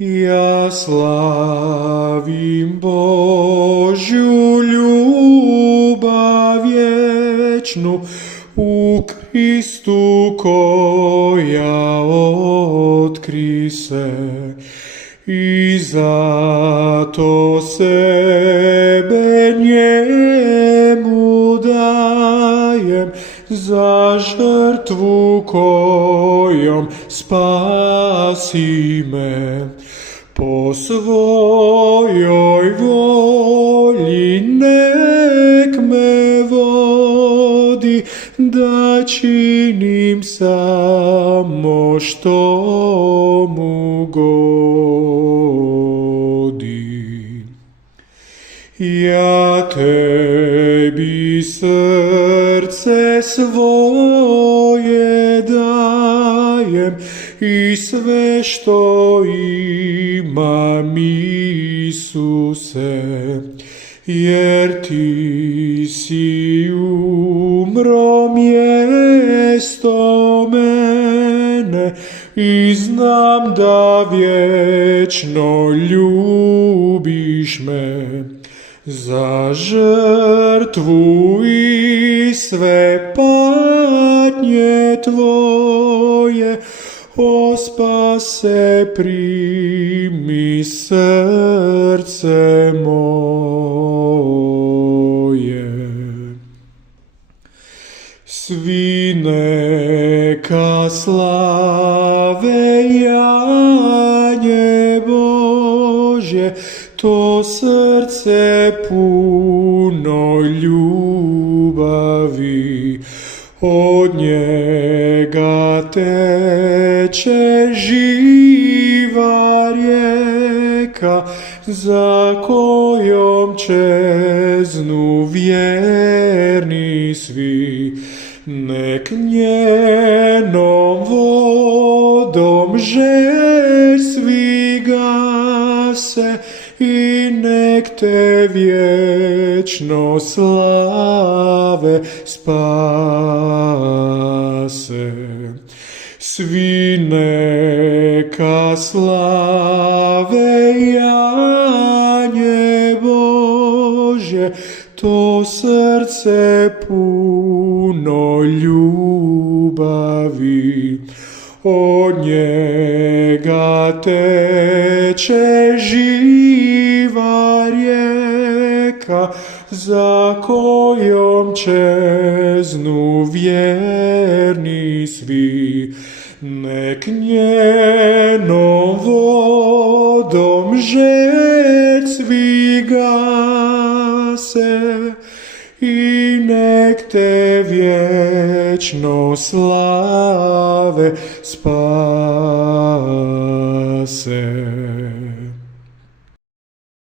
Ja slavim Božju ljubav vječnu u Kristu koja otkri se, i zato sebe njemu dajem za žrtvu kojom spasi me. Po svojoj volji nek me vodi, da činim samo što mu godi. Ja tebi srce svoje dajem i sve što imam, Isuse, jer ti si umro mjesto mene i znam da vječno ljubiš me. Za žrtvu i sve patnje tvoje, o spase primi srce moje. Svi neka slave janje Božje, to srce puno ljubavi. Od njega teče živa rijeka, za kojom čeznu vjerni svi. Nek njenom vodom žeđ svi gase i nek te vječno slave spase. Svi neka slave janje Božje, to srce puno ljubavi. Od njega teče živa rijeka, za kojom čeznu vjerni svi. Nek njenom vodom žeđ svi gase i nek te vječno slave spase.